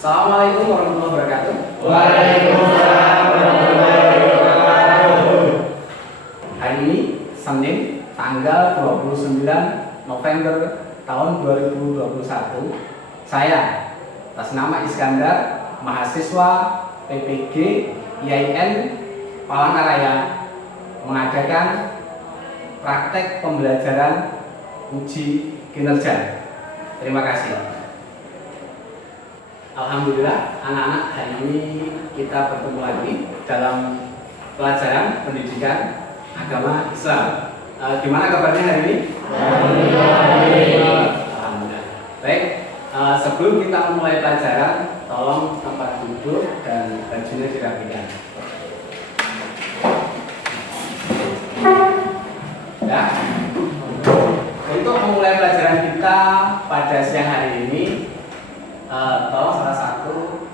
Assalamualaikum warahmatullahi wabarakatuh. Waalaikumsalam warahmatullahi wabarakatuh. Hari ini Senin tanggal 29 November tahun 2021. Saya atas nama Iskandar, mahasiswa PPG IAIN Palangkaraya, mengadakan praktek pembelajaran uji kinerja. Terima kasih. Alhamdulillah, anak-anak, hari ini kita bertemu lagi dalam pelajaran pendidikan agama Islam. Gimana kabarnya hari ini? Alhamdulillah. Baik, sebelum kita memulai pelajaran, tolong tempat duduk dan bajunya dirapikan. Ya. Untuk memulai pelajaran kita pada siang hari ini, tolong salah satu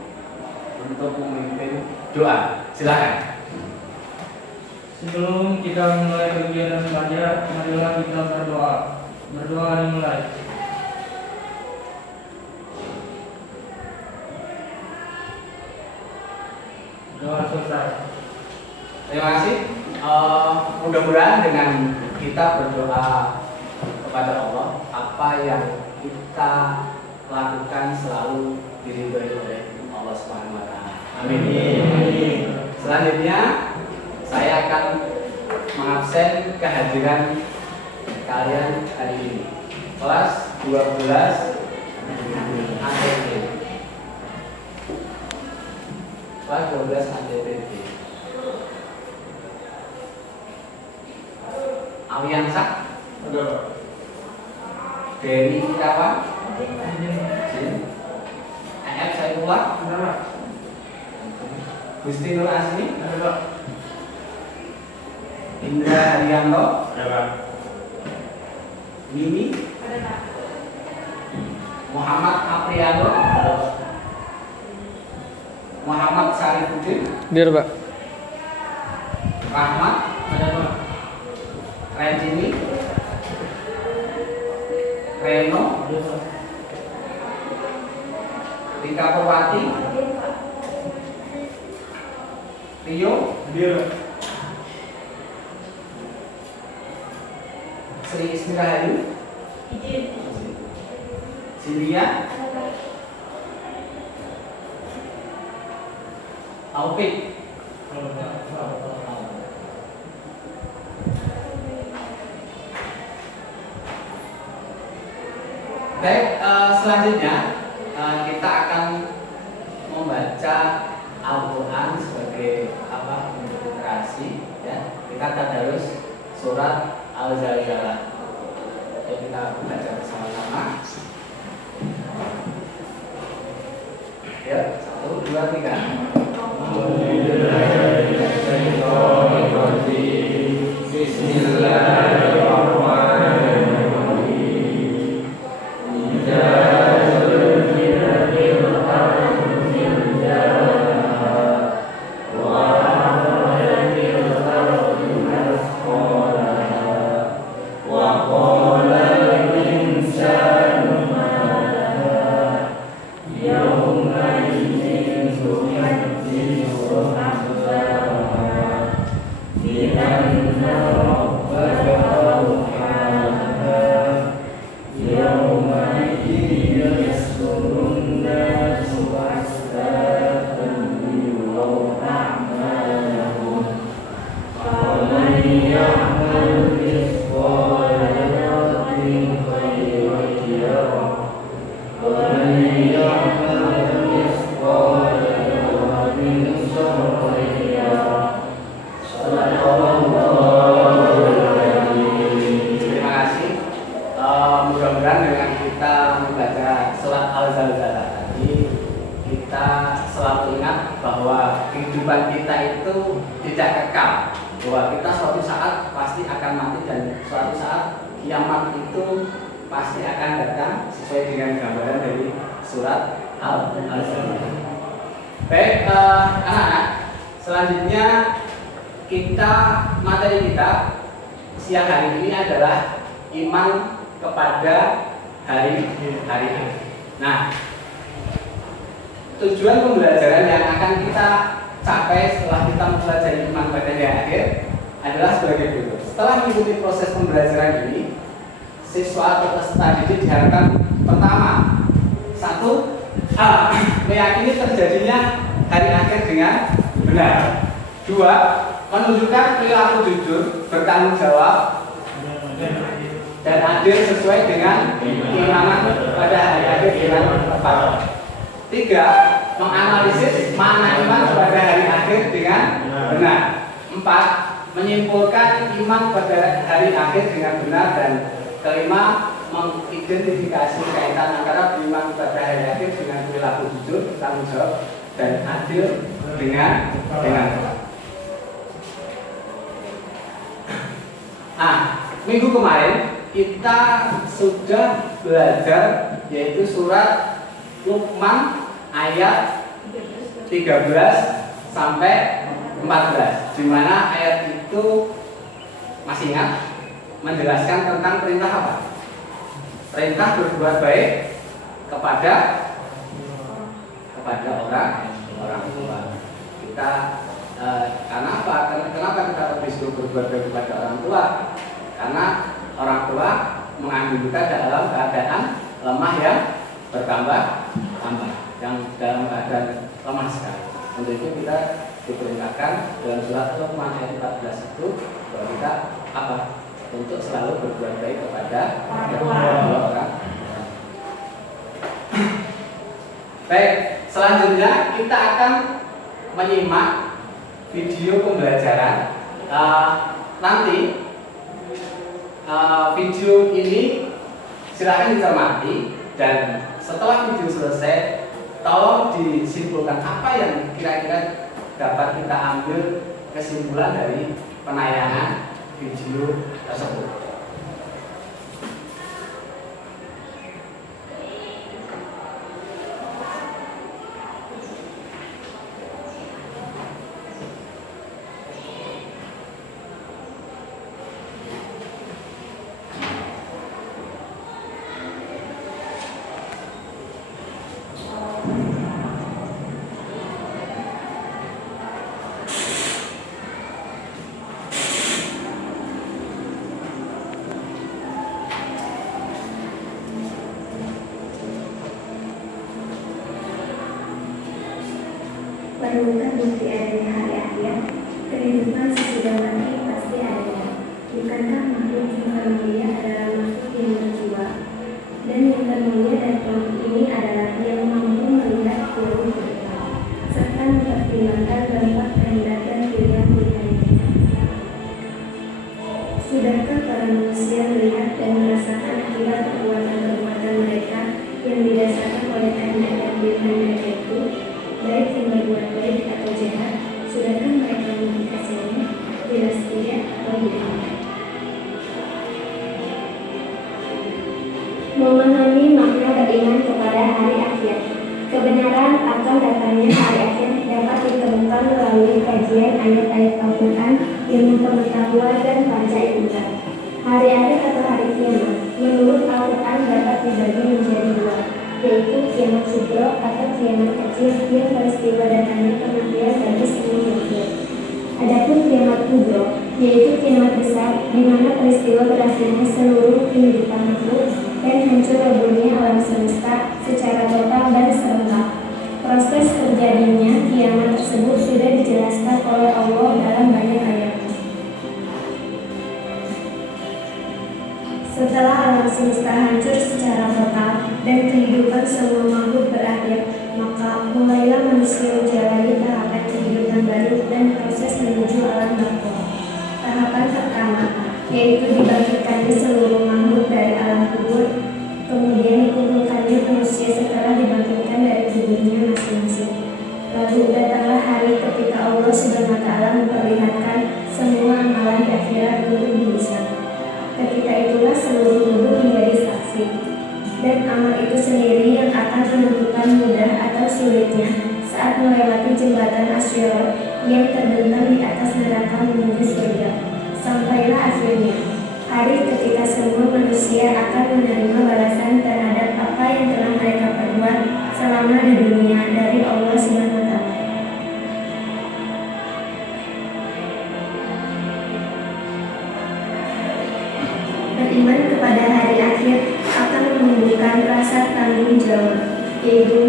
untuk memimpin doa. Silakan. Sebelum kita memulai kegiatan belajar, marilah kita berdoa. Berdoa dimulai. Doa selesai. Terima kasih. Mudah-mudahan dengan kita berdoa kepada Allah, apa yang kita lakukan selalu diridhoi oleh Allah Subhanahu wa taala. Amin. Selanjutnya saya akan mengabsen kehadiran kalian hari ini. Kelas 12 ATP. Kelas 12 ATP. Aliansa Dewi Irawan, AF Saifullah, Gusti Nur Asmi, Indra Haryanto, Mimi, Muhammad Apriano, Muhammad Sarifuddin, Pak. Rahmat, Rejini, Reno, Rika Purwati, Rio, Sri Ismirahayu, Silia, Taufik. Baik, selanjutnya kita akan membaca Al-Quran sebagai bentuk literasi, ya. Kita tadarus surat Al-Zalzalah. Yuk kita baca bersama-sama. Ya, 1, 2, 3. Baik, anak-anak, selanjutnya materi kita siang hari ini adalah iman kepada hari akhir. Nah, tujuan pembelajaran yang akan kita capai setelah kita mempelajari iman pada hari akhir adalah sebagai berikut. Setelah mengikuti proses pembelajaran ini, siswa atau peserta didik diharapkan pertama, satu, meyakini terjadinya hari akhir dengan benar. Dua, menunjukkan perilaku jujur, bertanggung jawab, dan adil sesuai dengan keimanan pada hari akhir dengan tepat. Tiga, menganalisis makna iman pada hari akhir dengan benar. Empat, menyimpulkan iman pada hari akhir dengan benar. Dan kelima, mengidentifikasi kaitan antara iman pada hari akhir dengan perilaku jujur, bertanggung jawab, dan adil dengan tepat. Minggu kemarin kita sudah belajar yaitu surat Luqman ayat 13 sampai 14, di mana ayat itu masih ingat menjelaskan tentang perintah apa? Perintah berbuat baik kepada orang tua. Kita karena apa? Kenapa kita disuruh berbuat baik kepada orang tua? Karena orang tua mengambil kita dalam keadaan lemah yang bertambah, yang dalam keadaan lemah sekali. Untuk itu kita diperintahkan dalam surat Luqman ayat 14 itu bahwa kita apa? Untuk selalu berbuat baik kepada orang. Baik, selanjutnya kita akan menyimak video pembelajaran. Nanti video ini silakan dicermati, dan setelah video selesai tolong disimpulkan apa yang kira-kira dapat kita ambil kesimpulan dari penayangan video tersebut. Perlukah bukti adanya hari akhir? Kehidupan sesudah mati pasti adanya. Bukankah makhluk yang termulia adalah makhluk yang berjiwa? Dan yang termulia dari makhluk ini adalah yang mampu melihat jauh ke depan, serta mempertimbangkan dampak kehendak dan pilihan-pilihannya. Sudahkah para manusia melihat dan merasakan akibat perbuatan-perbuatan mereka yang didasarkan oleh kehendak dan pilihan mereka itu? Baik yang berbuat baik atau jahat, sudahkah mereka mengikasinya? Jelas tidak atau tidak. Memahami makna beriman kepada hari akhir. Kebenaran akan datangnya hari akhir dapat ditemukan melalui kajian ayat-ayat Al-Quran, ilmu pengetahuan dan baca indra. Hari akhir atau hari kiamat menurut Al-Quran dapat dibagi menjadi dua, yaitu kiamat kubro atau kiamat kecil yang peristiwa datangnya kematian bagi semua makhluk. Adapun kiamat kubro yaitu kiamat besar di mana peristiwa berakhirnya seluruh kehidupan makhluk dan hancur leburnya alam semesta secara total dan serentak. Proses terjadinya kiamat tersebut sudah dijelaskan oleh Allah dalam banyak ayat. Setelah alam semesta hancur secara total dan kehidupan semua makhluk berakhir, maka mulailah manusia menjalani tahapan kehidupan baru dan proses menuju alam barzakh. Tahapan pertama yaitu dibangkitkannya seluruh makhluk dari alam kubur, kemudian dikumpulkannya manusia setelah dibangkitkan dari kuburnya masing-masing. Lalu datanglah hari ketika Allah SWT memperlihatkan semua amalan di akhirat untuk dihisab. Ketika itulah seluruh tubuh menjadi saksi, dan amal itu sendiri yang akan menentukan mudah atau sulitnya saat melewati jembatan Asyirah yang terbentang di atas neraka menuju surga. Sampailah akhirnya hari ketika semua manusia akan menerima balasan terhadap apa yang telah mereka perbuat selama di dunia dari Allah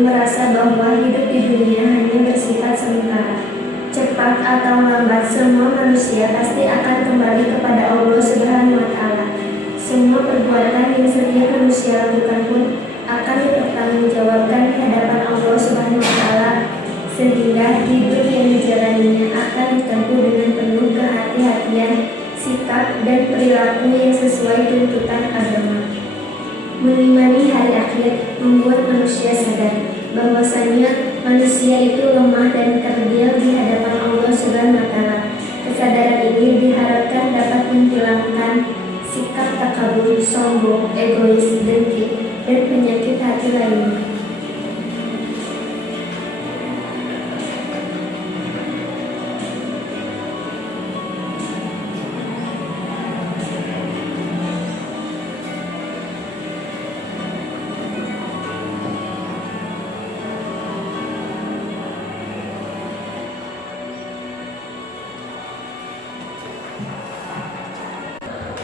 merasa bahwa hidup di dunia hanya bersifat sementara. Cepat atau lambat, semua manusia pasti akan kembali kepada Allah Subhanahu wa Ta'ala. Semua perbuatan yang setiap manusia lakukan pun akan dipertanggungjawabkan di hadapan Allah Subhanahu wa Ta'ala, sehingga hidup yang dijalaninya akan ditempuh dengan penuh kehati-hatian, sikap dan perilaku yang sesuai tuntutan agama. Mengimani hari akhir membuat manusia sadar bahwasanya manusia itu lemah dan kerdil di hadapan Allah Subhanahu wa Ta'ala. Kesadaran ini diharapkan dapat menghilangkan sikap takabur, sombong, egois, dengki, dan penyakit hati lainnya.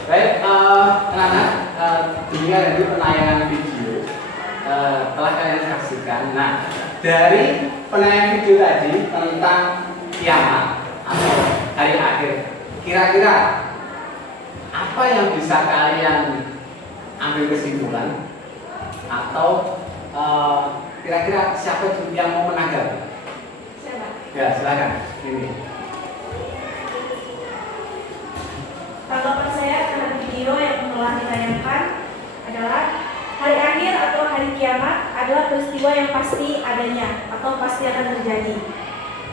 Baik, anak-anak, demikian dari penayangan video telah kalian saksikan. Nah, dari penayangan video tadi tentang kiamat atau hari akhir, kira-kira apa yang bisa kalian ambil kesimpulan atau kira-kira siapa yang mau menanggapi? Ya, silakan. Ini. Tanggapan saya terhadap video yang telah ditayangkan adalah hari akhir atau hari kiamat adalah peristiwa yang pasti adanya atau pasti akan terjadi.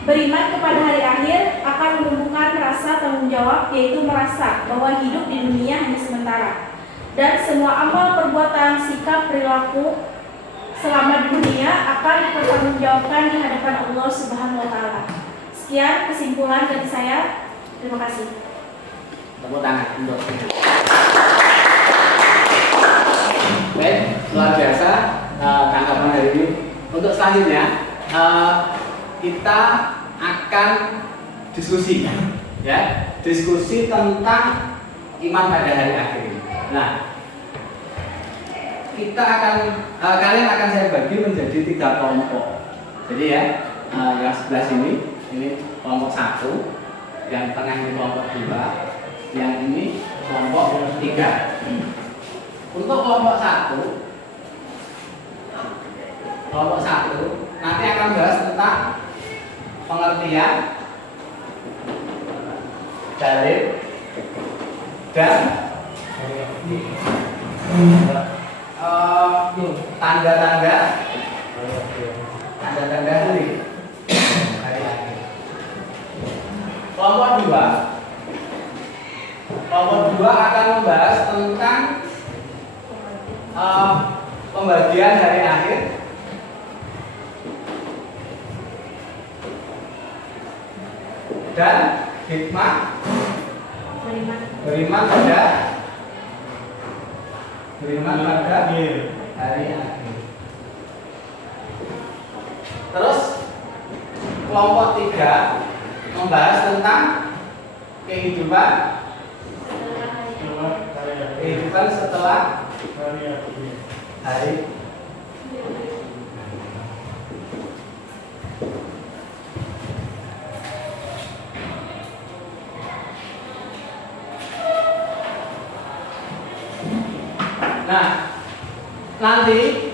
Beriman kepada hari akhir akan menumbuhkan rasa tanggung jawab, yaitu merasa bahwa hidup di dunia hanya sementara, dan semua amal, perbuatan, sikap, perilaku selama di dunia akan dipertanggungjawabkan di hadapan Allah Subhanahu wa Ta'ala. Sekian kesimpulan dari saya. Terima kasih. Tepuk tangan untuk baik, luar biasa tanggapan hari ini. Untuk selanjutnya kita akan diskusi, ya, diskusi tentang iman pada hari akhir. Nah, kita akan kalian akan saya bagi menjadi 3 kelompok. Jadi ya, yang sebelah sini ini kelompok 1, yang tengah ini kelompok 2, yang ini kelompok 3. Untuk kelompok 1 nanti akan bahas tentang pengertian dalil dan tanda-tanda hari akhir. Kelompok 2 akan membahas tentang pembagian hari akhir dan hikmah beriman pada hari akhir. Terus kelompok 3 membahas tentang kehidupan setelah hari. Nah, nanti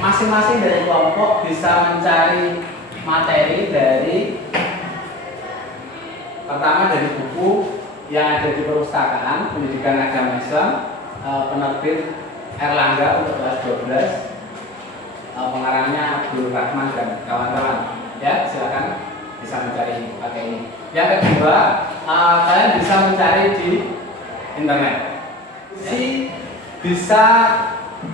masing-masing dari kelompok bisa mencari materi dari pertama dari buku yang ada di Perpustakaan Pendidikan Agama Islam, penerbit Erlangga untuk kelas 12, pengarangnya Abdul Rahman dan kawan-kawan. Ya, silakan bisa mencari pakai ini. Yang kedua, kalian bisa mencari di internet. Bisa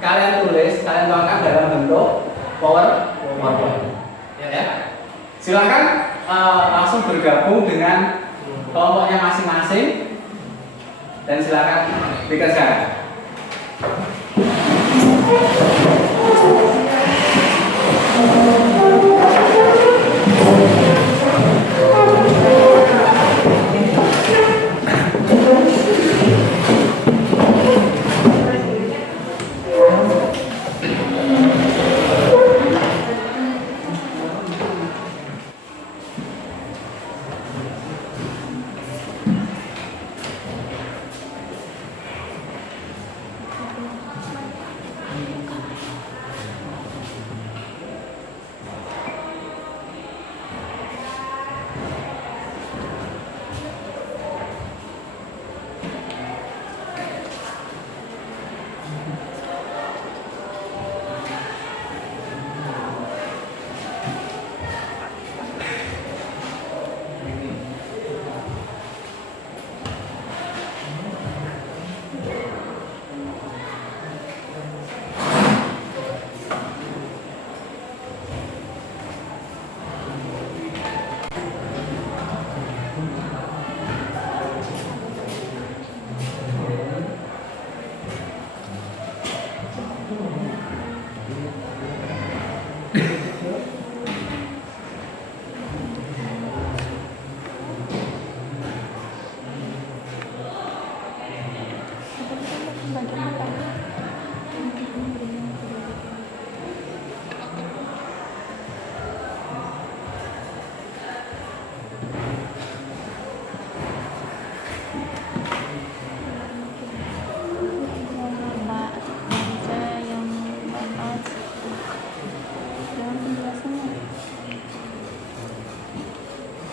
kalian tulis, kalian tuangkan dalam bentuk PowerPoint. Ya. Silakan langsung bergabung dengan kelompoknya masing-masing dan silakan dikerjakan.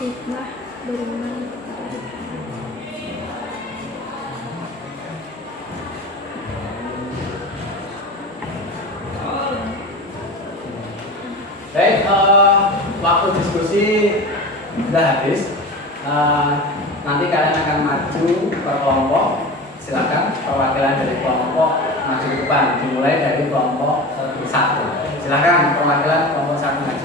wajiblah beriman kepada hari kiamat. Baik, waktu diskusi sudah habis. Nanti kalian akan maju per kelompok. Silakan perwakilan dari kelompok maju ke depan. Dimulai dari kelompok 1. Silakan perwakilan kelompok 1 maju.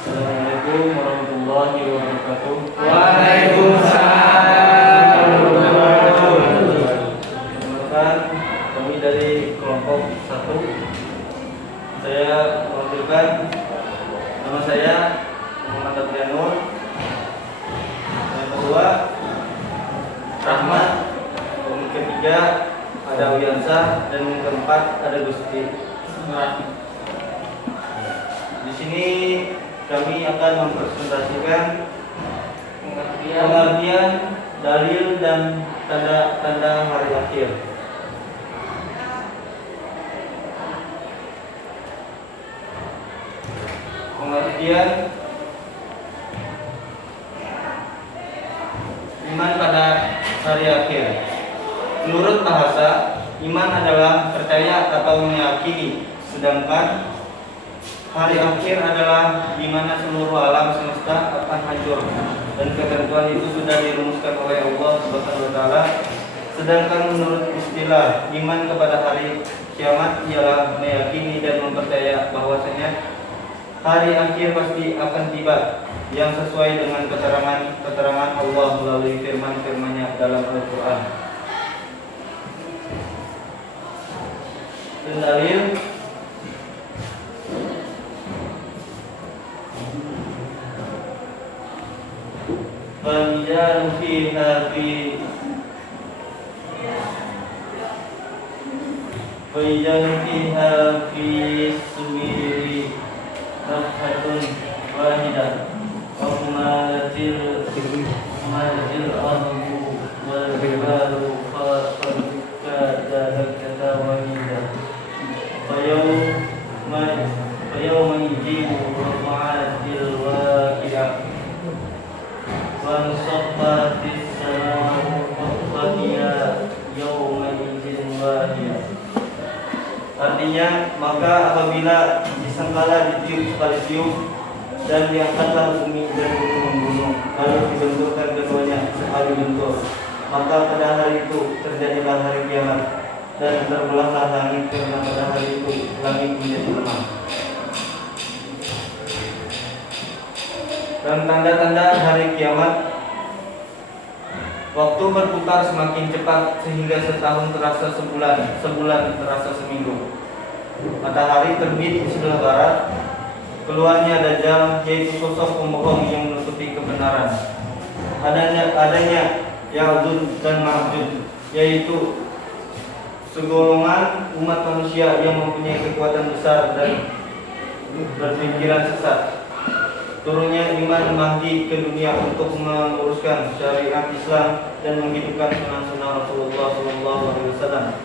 Assalamualaikum warahmatullahi wabarakatuh. Waalaikumsalam warahmatullahi wabarakatuh. Perkenalkan, kami dari kelompok 1. Saya mewakilkan nama saya Muhammad Adrianur. Yang kedua Rahmat. Yang ketiga ada Wiyansah dan yang keempat ada Gusti. Di sini kami akan mempresentasikan pengertian dalil dan tanda-tanda hari akhir. Pengertian iman pada hari akhir. Menurut bahasa, iman adalah percaya atau meyakini, sedangkan hari akhir adalah di mana seluruh alam semesta akan hancur, dan ketentuan itu sudah dirumuskan oleh Allah Subhanahu wa taala. Sedangkan menurut istilah iman kepada hari kiamat ialah meyakini dan mempercaya bahwasanya hari akhir pasti akan tiba, yang sesuai dengan keterangan Allah melalui firman-firman-Nya dalam Al-Qur'an. Dan dalil فَرِجَالٌ فِيهَا فِي السُّبِيلِ نَفْحَةٌ وَاحِدَةٌ وَحُمَلَتِ الْأَرْضُ وَالْجِبَالُ فَدَكَّتَا وَحِيدًا فَيَوْمَئِذٍ وَقَعَتِ الْوَاقِعَةُ وَانشَقَّتِ السَّمَاءُ فَهِيَ يَوْمَئِذٍ وَاهِيَةٌ. Artinya, maka apabila disangkala ditiup sekali tiup dan diangkatlah bumi dan gunung-gunung, lalu dibenturkan keduanya sekali bentur, maka pada hari itu terjadilah hari kiamat dan terbelahlah langit, karena pada hari itu langit menjadi lemah. Dan tanda-tanda hari kiamat, waktu berputar semakin cepat sehingga setahun terasa sebulan, sebulan terasa seminggu. Matahari terbit di sebelah barat, keluarnya Dajjal, yaitu sosok pembohong yang menutupi kebenaran. Adanya Ya'juj dan Ma'juj, yaitu segolongan umat manusia yang mempunyai kekuatan besar dan berpikiran sesat. Turunnya Imam Mahdi ke dunia untuk meluruskan syariat Islam dan menghidupkan sunnah-sunnah Rasulullah SAW.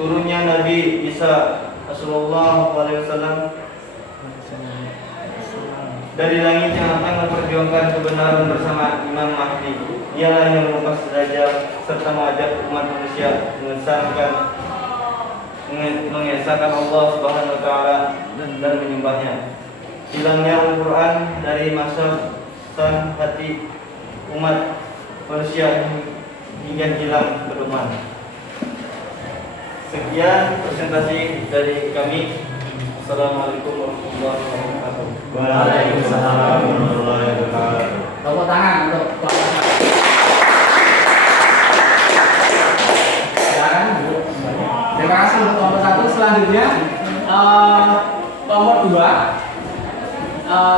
Turunnya Nabi Isa SAW dari langit yang akan memperjuangkan kebenaran bersama Imam Mahdi. Dialah yang melepas Dajjal serta mengajak umat manusia mengesahkan Allah Subhanahu wa taala dan menyembahnya. Hilangnya Al-Quran dari masa hati umat manusia hingga hilang pedoman. Sekian presentasi dari kami. Assalamualaikum warahmatullahi wabarakatuh. Waalaikumsalam warahmatullahi wabarakatuh. Tepuk tangan untuk kelompok 1. Silakan duduk. Terima kasih untuk kelompok 1. Selanjutnya kelompok 2.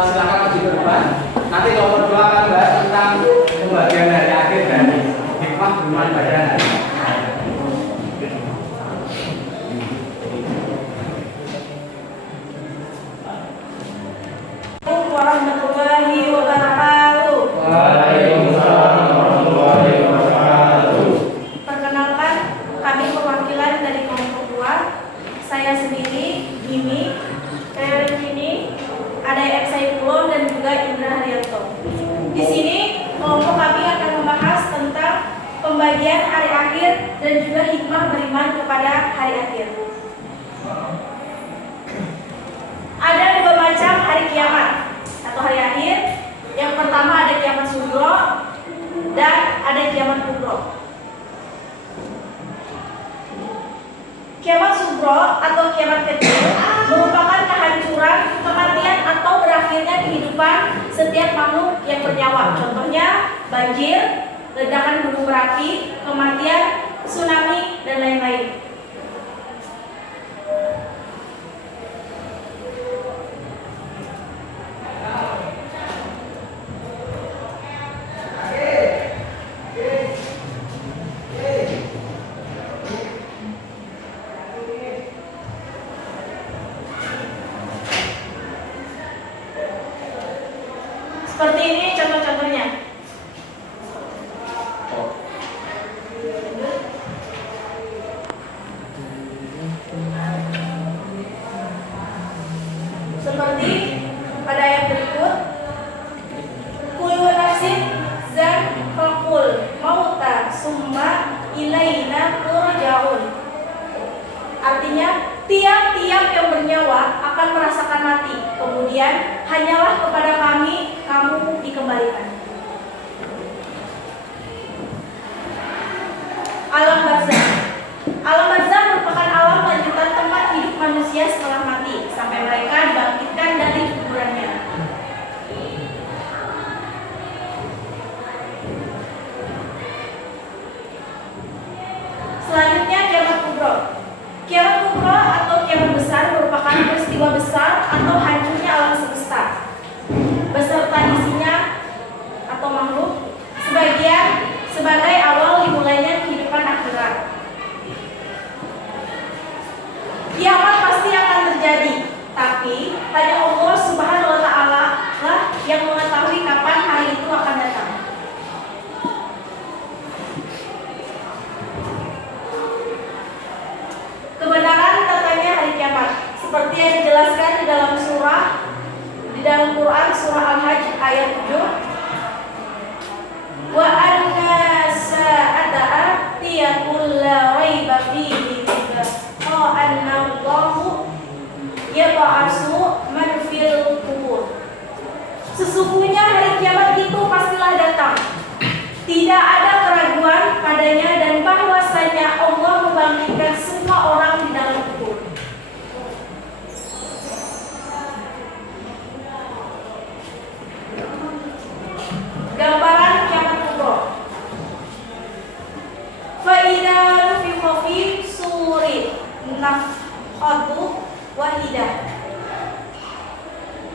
Silakan maju ke depan. Nanti kelompok 2 akan bahas tentang pembagian hari akhir dari hikmah beriman pada hari. Warahmatullahi wabarakatuh. Di sini kelompok kami akan membahas tentang pembagian hari akhir dan juga hikmah beriman kepada hari akhir. Ada dua macam hari kiamat atau hari akhir. Yang pertama ada kiamat sugro dan ada kiamat kubro. Kiamat sugro atau kiamat kecil merupakan kehancuran, kematian atau berakhirnya kehidupan setiap makhluk yang bernyawa. Contohnya banjir, ledakan gunung berapi, kematian, tsunami, dan lain-lain. Seperti ini contoh-contohnya. Seperti pada ayat berikut, kullu nafsin za'iqatul mauta summa ilaina turja'un. Artinya, tiap-tiap yang bernyawa akan merasakan mati, kemudian hanyalah kepada kami kamu dikembalikan. Alam barzakh. Alam barzakh merupakan alam lanjutan tempat hidup manusia setelah mati sampai mereka dibangkitkan dari kuburannya. Selanjutnya kiamat kubro. Kiamat kubro atau kiamat besar merupakan peristiwa besar atau hancurnya alam semesta beserta isinya atau makhluk sebagai awal dimulainya kehidupan akhirat. Kiamat pasti akan terjadi, tapi hanya Allah Subhanahu wa Ta'ala lah yang mengetahui kapan hari itu akan datang. Kebenaran tentangnya hari kiamat seperti yang dijelaskan di dalam Quran surah Al-Hajj ayat 7. Wa anna sa'ata atiyakul la raiba fihi anna Allahu yab'atsu man fil qubur. Sesungguhnya hari kiamat itu pastilah datang. Tidak ada keraguan padanya dan bahwasanya Allah membangkitkan semua orang di dalam kubur. Gambaran kiamat kubro. Fa idza nufikha fi suri nafkhatu wahidah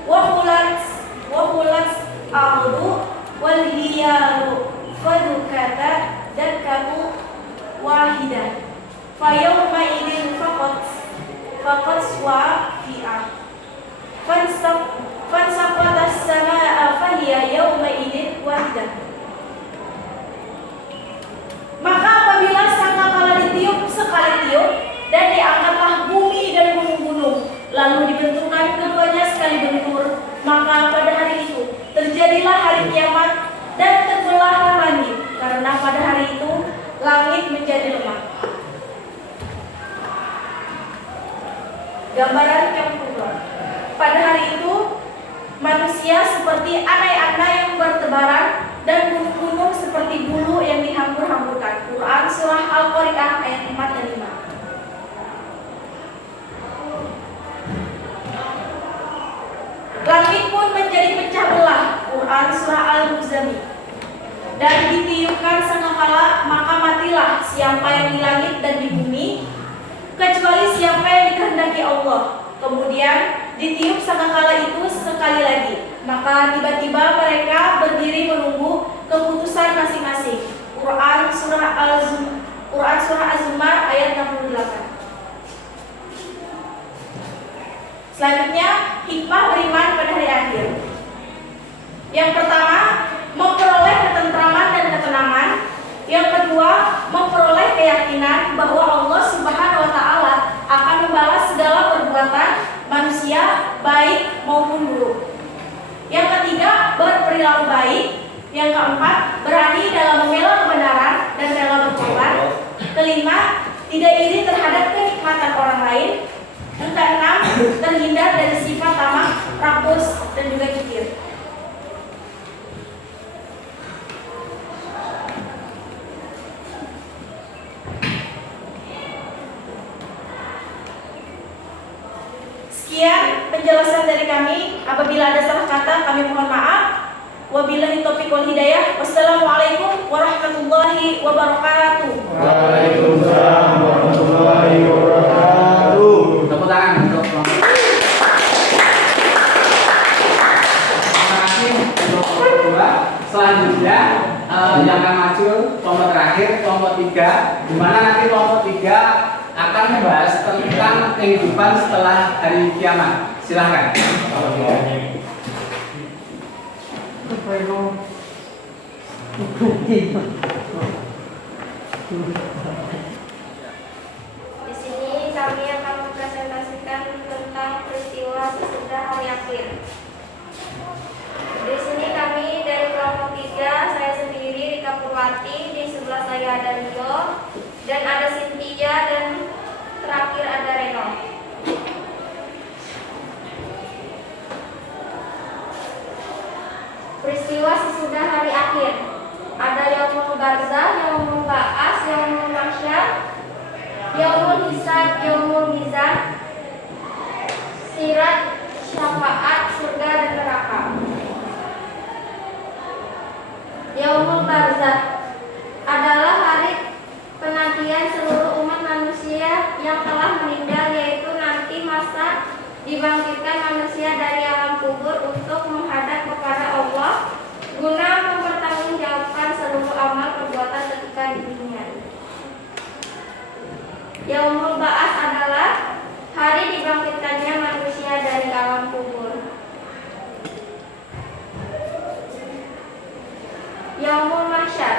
wa hulat ardu wal hiyalu fadukata dakatu wahidah fa yawma idin faqat swafi'ah fansaqatas samaa fa hiya yawma idin wahidah. Maka apabila sangkakala ditiup sekali tiup dan diangkatlah bumi dan gunung-gunung, lalu dibenturkan keduanya sekali bentur, maka pada hari itu terjadilah hari kiamat dan terbelahlah langit, karena pada hari itu langit menjadi lemah. Gambaran kiamat kubro. Pada hari itu manusia seperti anai-anai yang bertebaran dan gunung-gunung seperti bulu yang dihambur-hamburkan. Quran surah Al-Qari'ah ayat 4 dan 5. Langit pun menjadi pecah belah. Quran surah Al-Muzammil. Dan ditiupkan sangkakala, maka matilah siapa yang di langit dan di bumi, kecuali siapa yang dikehendaki Allah. Kemudian ditiup sangkakala itu sekali lagi, maka tiba-tiba mereka berdiri menunggu keputusan masing-masing. Quran surah Az-Zumar ayat 68. Selanjutnya, hikmah beriman pada hari akhir. Yang pertama, memperoleh ketentraman dan ketenangan. Yang kedua, memperoleh keyakinan bahwa Allah Subhanahu wa Ta'ala akan membalas segala perbuatan manusia, baik maupun buruk. Yang ketiga, berperilaku baik. Yang keempat, berani dalam membela kebenaran dan rela berkorban. Kelima, tidak iri terhadap kenikmatan orang lain. Yang keenam, terhindar dari sifat tamak, rakus, dan juga kikir. Sekian penjelasan dari kami. Apabila ada salah kata, kami mohon maaf. Wabillahi taufiq wal hidayah. Wassalamualaikum warahmatullahi wabarakatuh. Waalaikumsalam warahmatullahi wabarakatuh. Tepuk tangan untuk terima kasih untuk kelompok 2. Selanjutnya yang akan maju kelompok terakhir, kelompok 3, di mana nanti kelompok 3 akan membahas tentang kehidupan setelah hari kiamat. Silahkan. Di sini kami akan mempresentasikan tentang peristiwa sesudah hari akhir. Di sini kami dari kelompok 3, saya sendiri Rika Purwati, di sebelah saya ada Rio, dan ada Cynthia, dan terakhir ada Reno. Peristiwa sesudah hari akhir. Ada Yaumul Barzah, Yaumul Ba'as, Yaumul Mahsyar, Yaumul Hisab, Yaumul Mizan, Sirat, Syafaat, surga dan neraka. Yaumul Barzah adalah hari penantian seluruh umat manusia yang telah meninggal, yaitu nanti masa dibangkitkan manusia dari alam kubur untuk menghadap kepada Allah guna mempertanggungjawabkan seluruh amal perbuatan ketika di dunia. Yaumul Ba'as adalah hari dibangkitkannya manusia dari alam kubur. Yaumul Mahsyar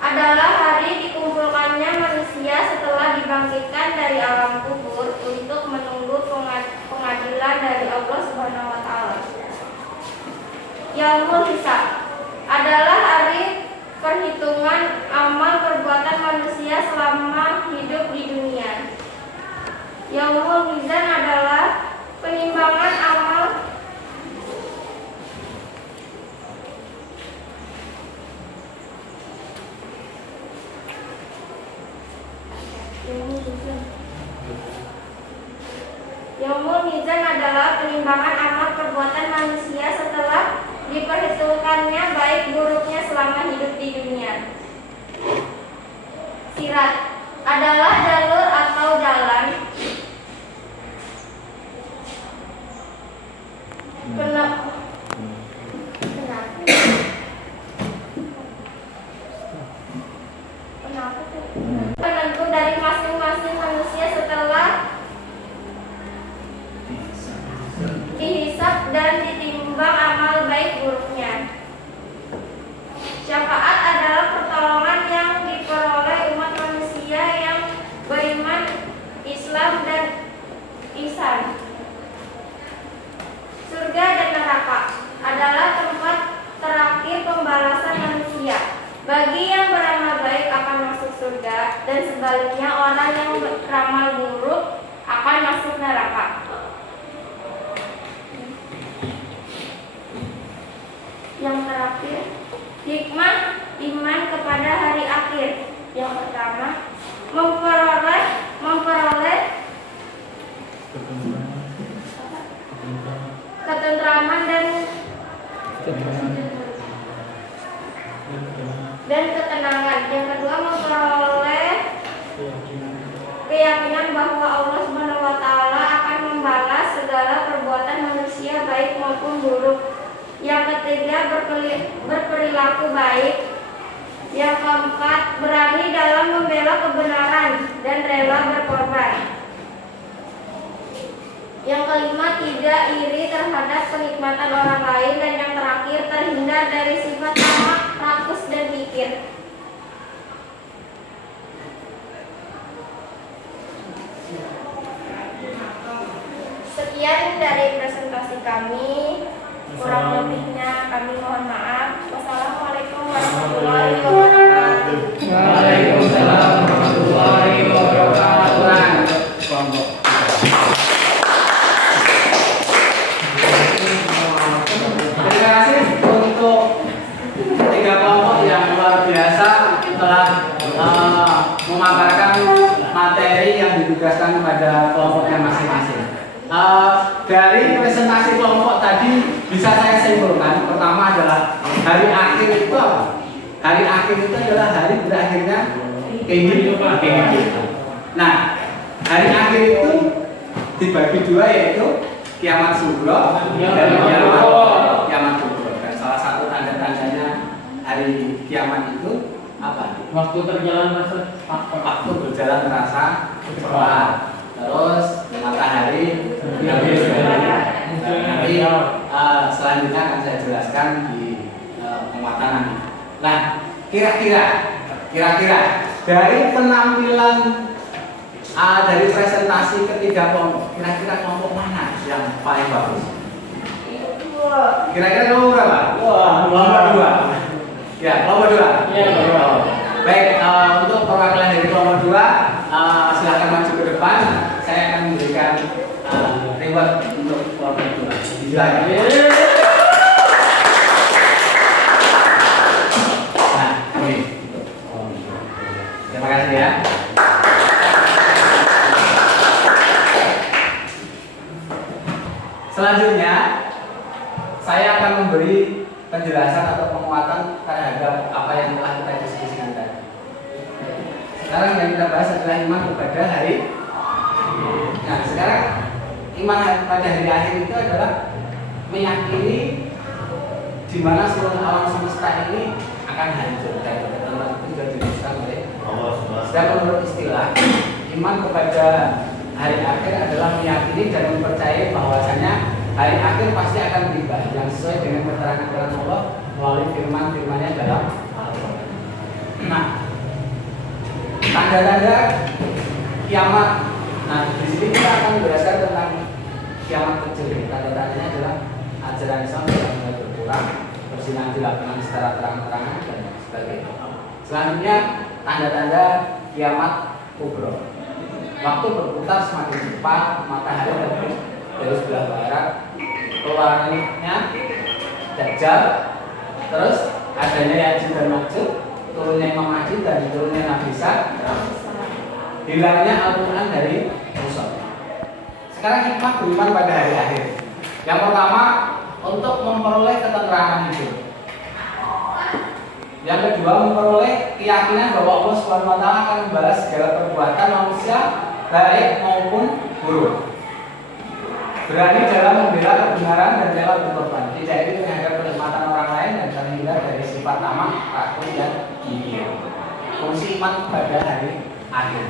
adalah hari dikumpulkannya manusia setelah dibangkitkan dari alam kubur untuk menunggu pengadilan dari Allah Subhanahu wa taala. Yaumul Hisab adalah hari perhitungan amal perbuatan manusia selama hidup di dunia. Yaumul Mizan adalah penimbangan amal Yaumul Mizan adalah penimbangan amal perbuatan manusia setelah diperhitungkannya baik buruknya selama hidup di dunia. Sirat adalah jalur atau jalan penentu dari masing-masing manusia setelah dihisab dan ditimbang amal baik buruknya. Syafaat adalah pertolongan yang diperoleh umat manusia yang beriman Islam dan ihsan. Surga dan neraka adalah tempat terakhir pembalasan manusia. Bagi yang beramal baik akan masuk surga, dan sebaliknya orang yang beramal buruk akan masuk neraka. Yang terakhir, hikmah iman kepada hari akhir. Yang pertama, memperoleh ketentraman dan ketenangan. Yang kedua, memperoleh keyakinan bahwa Allah Subhanahu wa taala akan membalas segala perbuatan manusia baik maupun buruk. Yang ketiga, berperilaku baik. Yang keempat, berani dalam membela kebenaran dan rela berkorban. Yang kelima, tidak iri terhadap kenikmatan orang lain. Dan yang terakhir, terhindar dari sifat tamak, rakus, dan mikir. Sekian dari presentasi kami. Kurang lebihnya kami mohon maaf. Wassalamualaikum warahmatullahi wabarakatuh. Waalaikumsalam warahmatullahi wabarakatuh. Kelompok. Terima kasih untuk 3 kelompok yang luar biasa telah memaparkan materi yang ditugaskan kepada kelompoknya masing-masing. Dari presentasi kelompok tadi bisa saya simpulkan, pertama adalah hari akhir itu apa? Hari akhir itu adalah hari berakhirnya kehidupan. Nah, hari akhir itu dibagi 2, yaitu kiamat sughra dan kiamat kubra. Dan salah satu tanda-tandanya hari kiamat itu apa? Waktu berjalan Waktu berjalan terasa cepat. Terus matahari nanti selanjutnya akan saya jelaskan di penguatan nanti. Nah, kira-kira dari penampilan dari presentasi ketiga kelompok, kira-kira kelompok mana yang paling bagus? Kira-kira kelompok berapa? Kelompok 2. Ya, kelompok 2. Iya, kelompok. Baik, untuk perwakilan dari kelompok 2 silakan maju ke depan. Saya akan memberikan reward untuk kelompok 2. Silakan. Nah, ini. Terima kasih ya. Selanjutnya, saya akan memberi penjelasan atau penguatan terhadap apa yang telah kita diskusikan tadi. Sekarang yang kita bahas adalah iman kepada hari. Nah, sekarang iman pada hari akhir itu adalah meyakini di mana seluruh alam semesta ini akan hancur dan itu sudah dirumuskan oleh Allah. Dan menurut istilah, iman kepada hari akhir adalah meyakini dan mempercayai bahwasanya hari akhir pasti akan tiba yang sesuai dengan keterangan Allah melalui firman-firmannya dalam Al-Quran. Nah, tanda-tanda kiamat. Nah, di sini kita akan menjelaskan tentang kiamat kecil. Tanda-tandanya adalah ajaran Islam sudah mulai berkurang, persidangan dilakukan secara terang-terangan dan sebagainya. Selanjutnya, tanda-tanda kiamat kubra. Waktu berputar semakin cepat, matahari terbit dari sebelah barat, keluarnya Dajjal, terus adanya Ya'juj dan Ma'juj, turunnya Imam Mahdi dan turunnya Nabi Isa, hilangnya Al-Quran dari mushaf. Sekarang hikmah beriman pada hari akhir. Yang pertama, untuk memperoleh ketentraman hidup. Yang kedua, memperoleh keyakinan bahwa Allah SWT akan membalas segala perbuatan manusia baik maupun buruk. Berani dalam membela kebenaran dan rela berkorban, tidak iri terhadap kenikmatan orang lain dan terhindar dari sifat tamak, takut dan gigih. Fungsi iman pada hari akhir.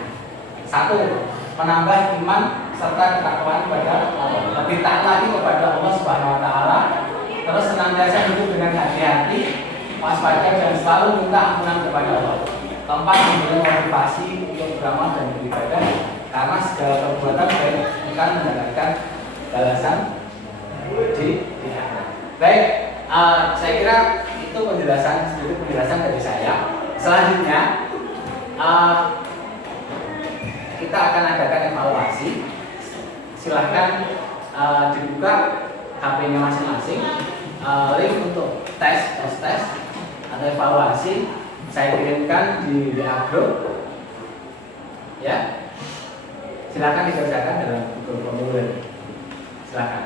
1. Menambah iman serta ketakwaan kepada Allah. Lebih taat lagi kepada Allah Subhanahu wa taala. Terus senantiasa hidup dengan hati-hati, waspada dan selalu minta ampunan kepada Allah. Keempat, memberi motivasi untuk beramal dan beribadah karena segala perbuatan baik akan mendapatkan balasan di akhirat. Baik, saya kira itu sedikit penjelasan dari saya. Selanjutnya kita akan adakan evaluasi. Silahkan dibuka HP-nya masing-masing. Link untuk tes atau evaluasi saya kirimkan di WA group. Ya, silakan dikerjakan dalam Google Formulir. Silakan.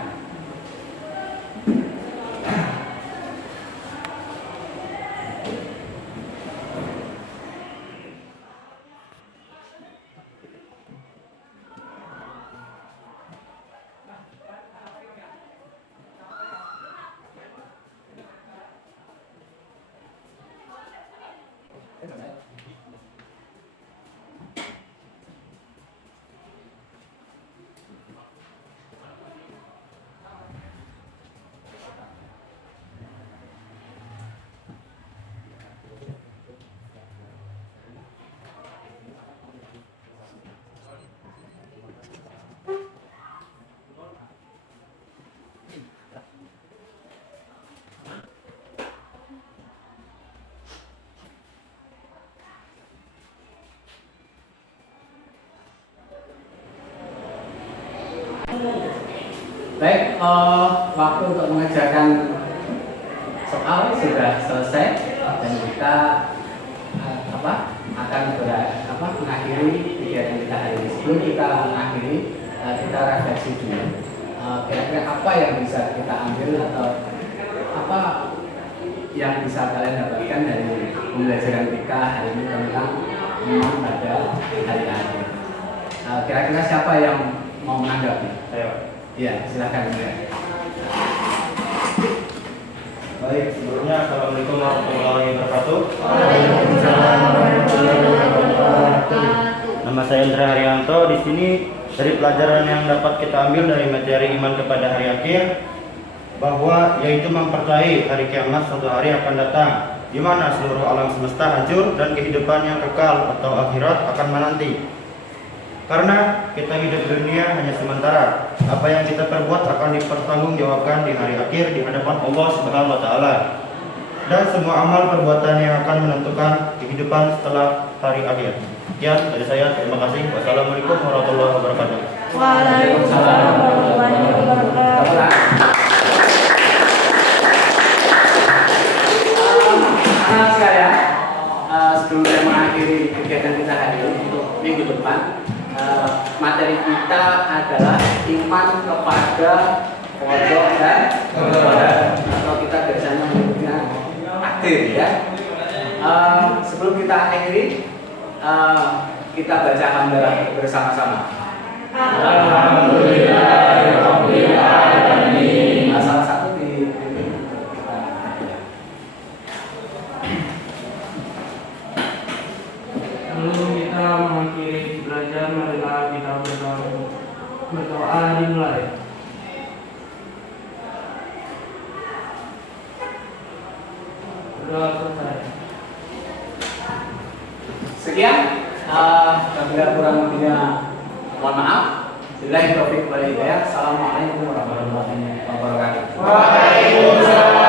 Baik, waktu untuk mengerjakan soal sudah selesai dan kita akan mengakhiri kegiatan kita hari ini. Sebelum kita mengakhiri, kita refleksi dulu. Kira-kira apa yang bisa kita ambil atau apa yang bisa kalian dapatkan dari pembelajaran kita hari ini tentang iman pada hari akhir. Kira-kira siapa yang mau menanggapi? Ayo. Iya, silakan. Baik, sebelumnya Assalamualaikum warahmatullahi wabarakatuh. Nama saya Indra Haryanto. Di sini dari pelajaran yang dapat kita ambil dari materi iman kepada hari akhir, bahwa yaitu mempercayai hari kiamat suatu hari akan datang, di mana seluruh alam semesta hancur dan kehidupan yang kekal atau akhirat akan menanti. Karena kita hidup di dunia hanya sementara, apa yang kita perbuat akan dipertanggungjawabkan di hari akhir di hadapan Allah Subhanahu wa taala. Dan semua amal perbuatan yang akan menentukan kehidupan setelah hari akhir. Sekian dari saya, terima kasih. Wassalamualaikum warahmatullahi wabarakatuh. Waalaikumsalam warahmatullahi wabarakatuh. Anak sekalian, sebelum saya mengakhiri kegiatan kita hari ini untuk minggu depan, materi kita adalah iman kepada qada dan qadar, atau kita biasanya menyebutnya takdir, ya. Sebelum kita akhiri, kita baca hamdalah bersama-sama. Alhamdulillahirabbil alamin. Salah satu di Sebelum kita mengakhiri belajar, marilah kita berdoa dimulai. Berdoa selesai. sekian. Apabila kurang lebihnya mohon maaf. Billahi taufiq wal hidayah. Assalamualaikum warahmatullahi wabarakatuh. Waalaikumsalam.